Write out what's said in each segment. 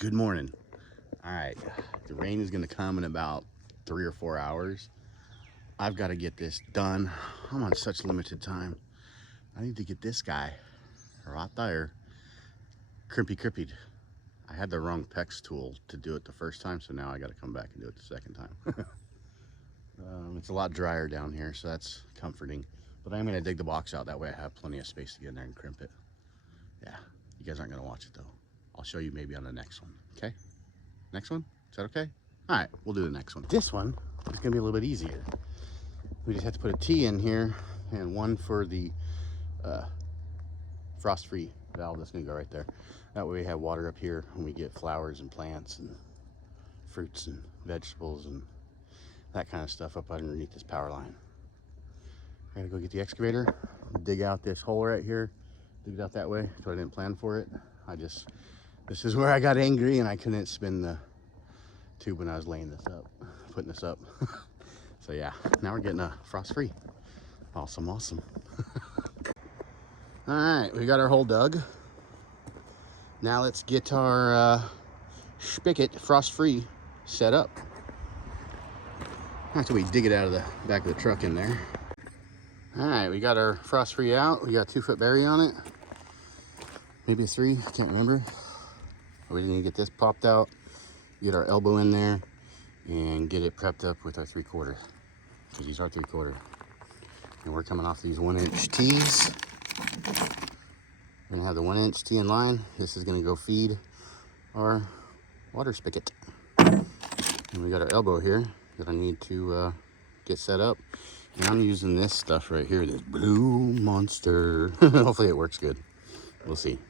Good morning. All right, the rain is gonna come in about 3 or 4 hours. I've got to get this done. I'm on such limited time. I need to get this guy right there crimpy. I had the wrong PEX tool to do it the first time, so now I got to come back and do it the second time. It's a lot drier down here, so that's comforting. But I'm gonna dig the box out, that way I have plenty of space to get in there and crimp it. Yeah, you guys aren't gonna watch it though. I'll show you maybe on the next one, okay? Next one, is that okay? All right, we'll do the next one. This one is gonna be a little bit easier. We just have to put a T in here and one for the frost-free valve that's gonna go right there. That way we have water up here when we get flowers and plants and fruits and vegetables and that kind of stuff up underneath this power line. I gotta go get the excavator, dig out this hole right here, dig it out that way, so I didn't plan for it. This is where I got angry and I couldn't spin the tube when I was laying this up, putting this up. So yeah, now we're getting a frost-free. Awesome. All right, we got our hole dug. Now let's get our spigot frost-free set up. After we dig it out of the back of the truck in there. All right, we got our frost-free out. We got a 2-foot berry on it. Maybe a 3, I can't remember. We need to get this popped out, get our elbow in there, and get it prepped up with our 3/4, because these are 3/4. And we're coming off these 1-inch tees. We're gonna have the 1-inch tee in line. This is gonna go feed our water spigot. And we got our elbow here that I need to get set up. And I'm using this stuff right here, this Blue Monster. Hopefully it works good. We'll see.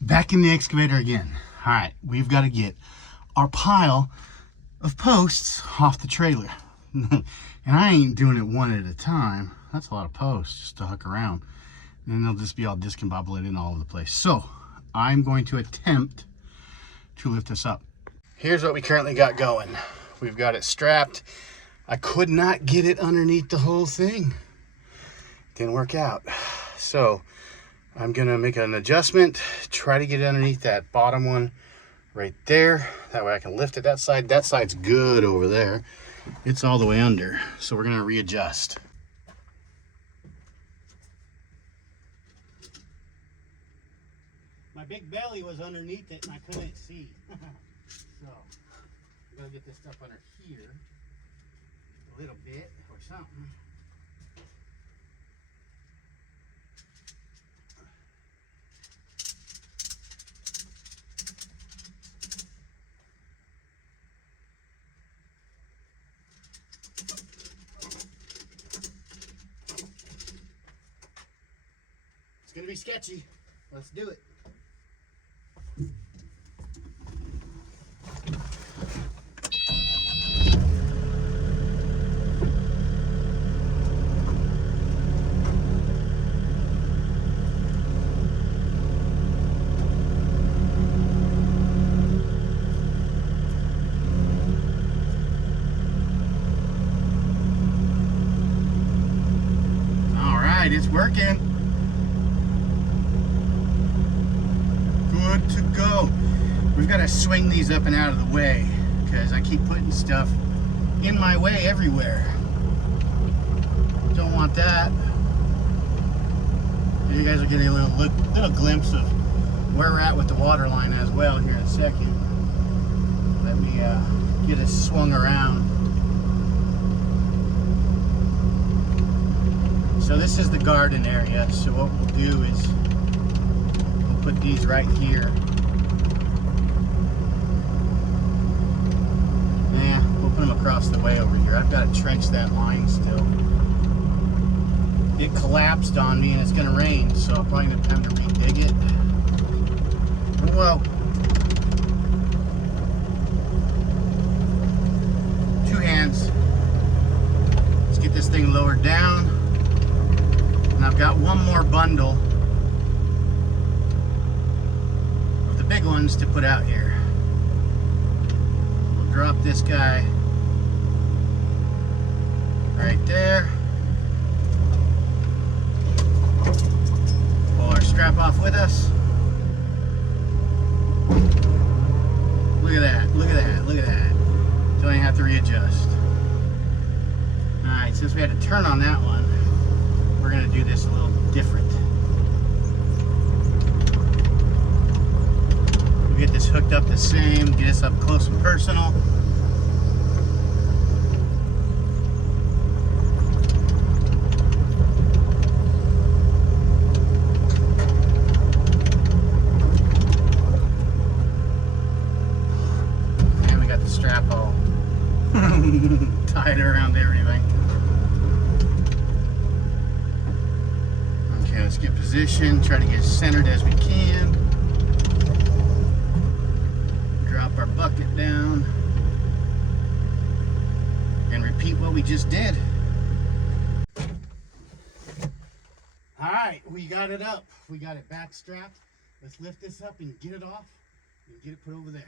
Back in the excavator again. All right, we've got to get our pile of posts off the trailer. And I ain't doing it one at a time. That's a lot of posts just to hook around. And then they'll just be all discombobulated all over the place. So I'm going to attempt to lift this up. Here's what we currently got going. We've got it strapped. I could not get it underneath the whole thing. Didn't work out. So I'm gonna make an adjustment, try to get it underneath that bottom one right there. That way I can lift it that side. That side's good over there. It's all the way under. So we're gonna readjust. My big belly was underneath it and I couldn't see. So I'm gonna get this stuff under here a little bit or something. It's gonna be sketchy. Let's do it. All right, it's working. Good to go. We've got to swing these up and out of the way because I keep putting stuff in my way everywhere. Don't want that. You guys are getting a little glimpse of where we're at with the water line as well here in a second. Let me get us swung around. So this is the garden area. So what we'll do is put these right here. Yeah, we'll put them across the way over here. I've got to trench that line still. It collapsed on me and it's going to rain, so I'm probably going to have to redig it. Whoa. 2 hands. Let's get this thing lowered down. And I've got one more bundle big ones to put out here. We'll drop this guy right there. Pull our strap off with us. Alright, since we had to turn on that one, we're going to do this a little different. We get this hooked up the same, get us up close and personal. And we got the strap all tied around everything. Okay, let's get positioned, try to get as centered as we can. Drop our bucket down and repeat what we just did. Alright, we got it up. We got it back strapped. Let's lift this up and get it off and get it put over there.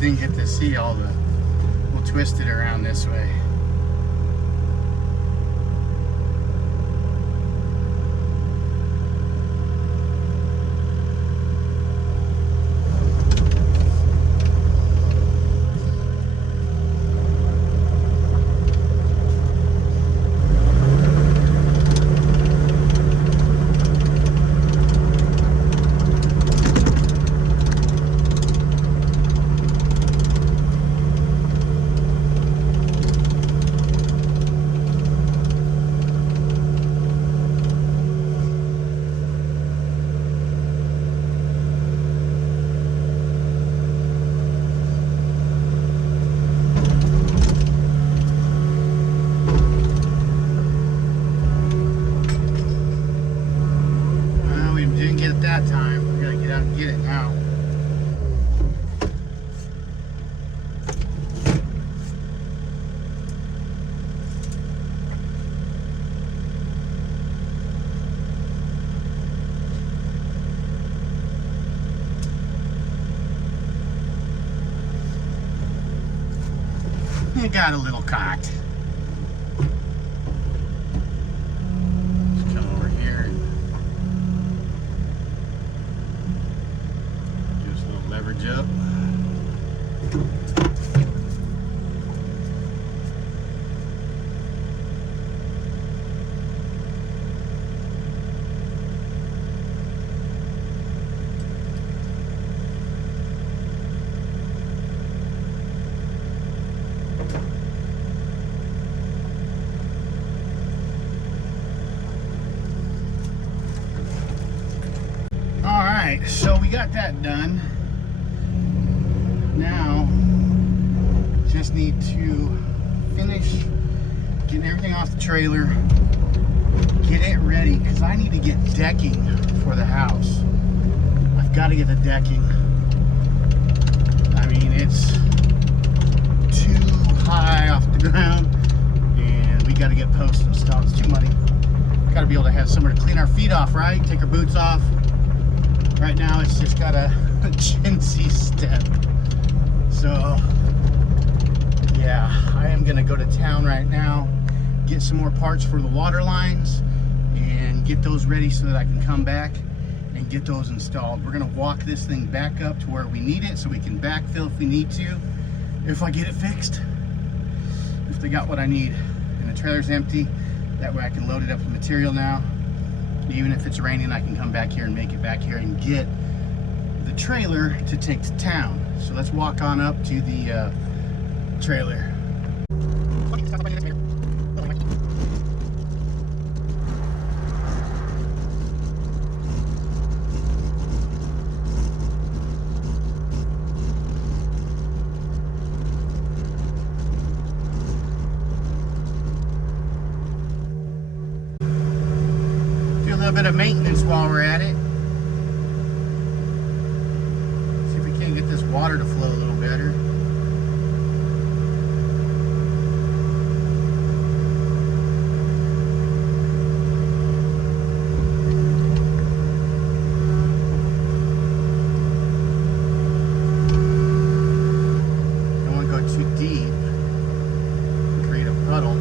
Didn't get to see all the, we'll twist it around this way. That time. We gotta get out and get it now. It got a little cocked. Let's come over here. Leverage up. All right, so we got that done. Now, just need to finish getting everything off the trailer, get it ready, because I need to get decking for the house. I've got to get the decking. I mean, it's too high off the ground, and we got to get posts installed. It's too muddy. Got to be able to have somewhere to clean our feet off, right? Take our boots off. Right now, it's just got a chintzy step. So, yeah, I am going to go to town right now, get some more parts for the water lines, and get those ready so that I can come back and get those installed. We're going to walk this thing back up to where we need it so we can backfill if we need to, if I get it fixed, if they got what I need. And the trailer's empty, that way I can load it up with material now. Even if it's raining, I can come back here and make it back here and get the trailer to take to town. So let's walk on up to the trailer. bit of maintenance while we're at it. See if we can't get this water to flow a little better. Don't want to go too deep and create a puddle.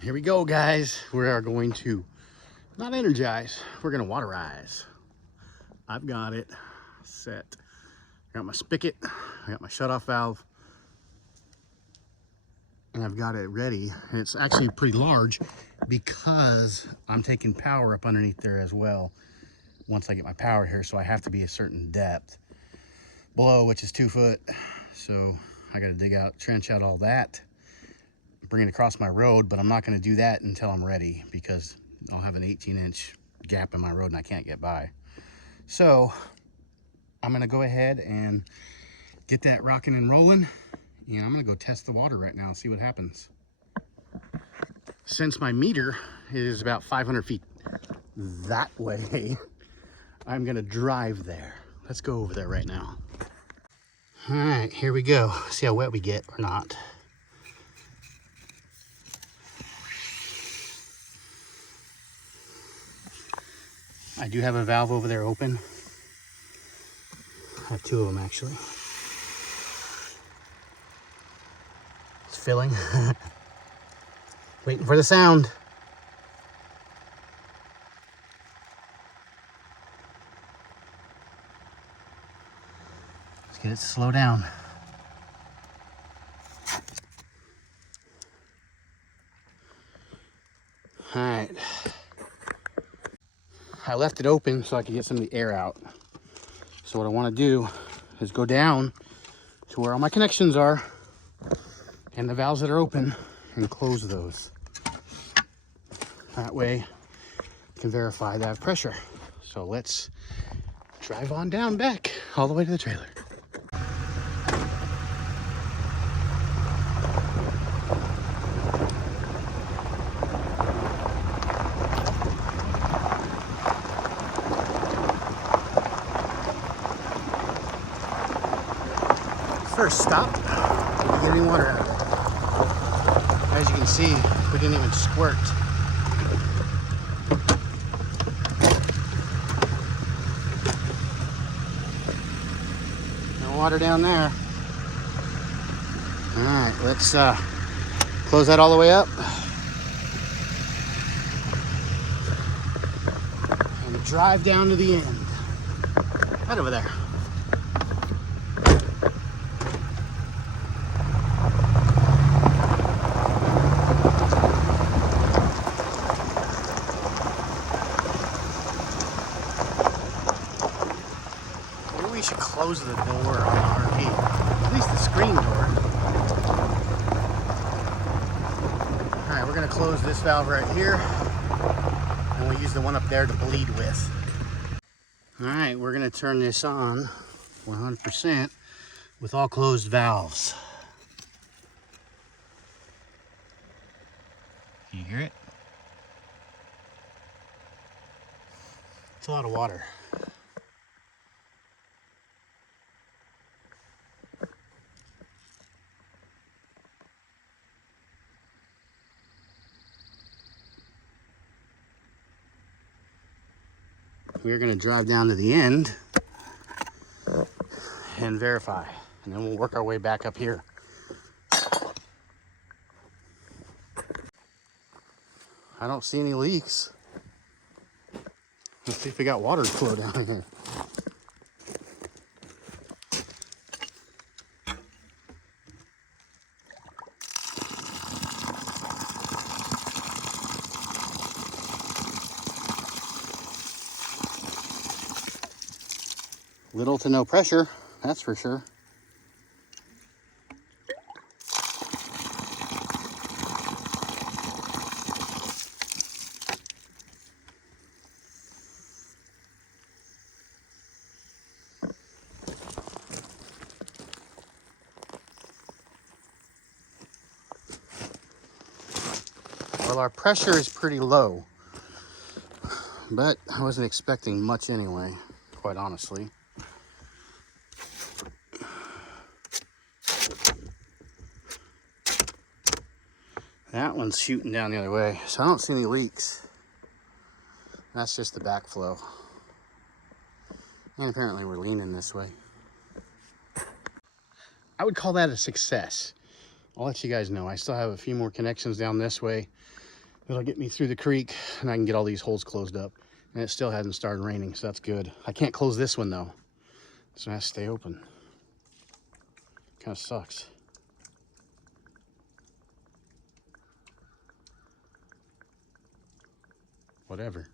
Here we go, guys. We are going to not energize, we're going to waterize. I've got it set. I got my spigot, I got my shutoff valve, and I've got it ready. And it's actually pretty large because I'm taking power up underneath there as well once I get my power here, so I have to be a certain depth below, which is 2 foot. So I got to dig out, trench out all that, bring it across my road, but I'm not going to do that until I'm ready because I'll have an 18-inch gap in my road and I can't get by. So I'm going to go ahead and get that rocking and rolling, and I'm going to go test the water right now and see what happens. Since my meter is about 500 feet that way, I'm going to drive there. Let's go over there right now. All right, here we go. See how wet we get or not. I do have a valve over there open. I have 2 of them actually. It's filling. Waiting for the sound. Let's get it to slow down. All right. I left it open so I could get some of the air out. So what I want to do is go down to where all my connections are and the valves that are open and close those. That way I can verify that I have pressure. So let's drive on down back all the way to the trailer. First stop, did we get any water out of it? As you can see, we didn't even squirt. No water down there. All right, let's close that all the way up. And drive down to the end. Right over there. We should close the door on the RV, at least the screen door. All right, we're gonna close this valve right here, and we'll use the one up there to bleed with. All right, we're gonna turn this on 100% with all closed valves. Can you hear it? It's a lot of water. we're going to drive down to the end and verify. And then we'll work our way back up here. I don't see any leaks. Let's see if we got water flow down here. Little to no pressure, that's for sure. Well, our pressure is pretty low, but I wasn't expecting much anyway, quite honestly. That one's shooting down the other way, so I don't see any leaks. That's just the backflow. And apparently we're leaning this way. I would call that a success. I'll let you guys know. I still have a few more connections down this way that'll get me through the creek, and I can get all these holes closed up. And it still hasn't started raining, so that's good. I can't close this one though, so it has to stay open. Kind of sucks. Whatever.